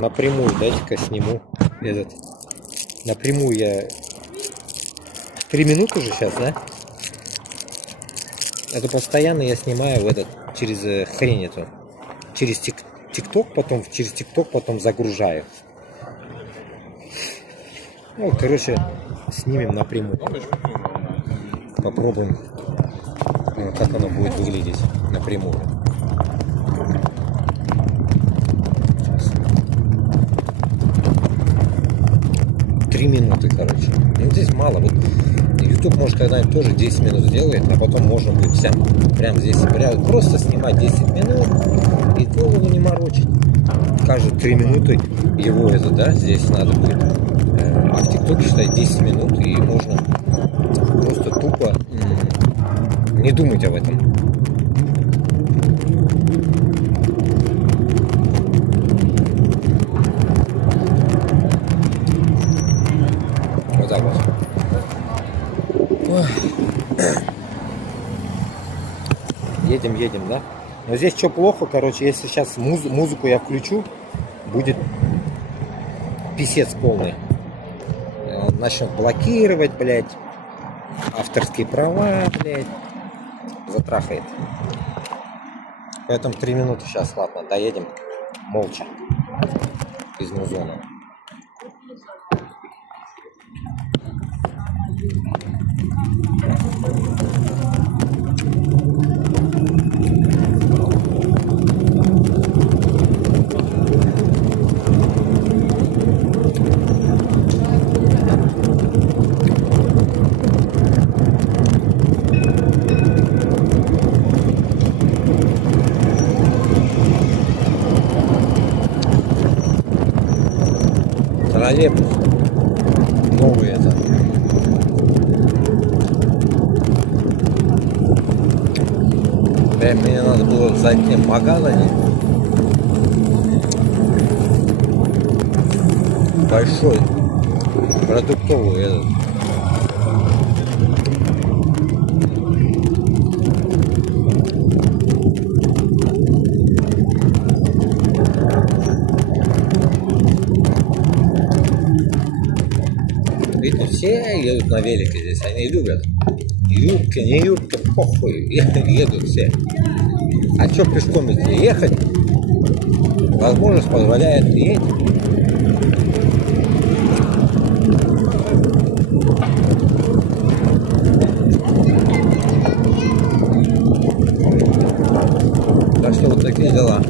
напрямую, дайте-ка сниму этот. Напрямую я 3 минуты уже сейчас, да? Это постоянно я снимаю в этот через хрень эту. Через ТикТок, потом через ТикТок потом загружаю. Ну, короче, снимем напрямую. Попробуем, как оно будет выглядеть напрямую. 3 минуты, короче. Ну, здесь мало. Вот YouTube, может, когда-нибудь тоже 10 минут сделает, а потом можно будет прям здесь просто снимать 10 минут и голову не морочить. Каждые 3 минуты его это, да, здесь надо будет. А в ТикТоке, считай, 10 минут, и можно просто тупо не думать об этом. Вот так вот. Ой. Едем, да? Но здесь что плохо, короче, если сейчас музыку я включу, будет писец полный. Он начнет блокировать, блядь, авторские права, блядь, затрахает. Поэтому 3 минуты сейчас, ладно, доедем молча из музона. Троллейбус новый это. Прям мне надо было в заднем магазине большой продуктовый этот. Видно, все едут на велике здесь, они любят. Юбки, не юбки, похуй, едут все. А что пешком если ехать? Возможность позволяет едь. Так что вот такие дела.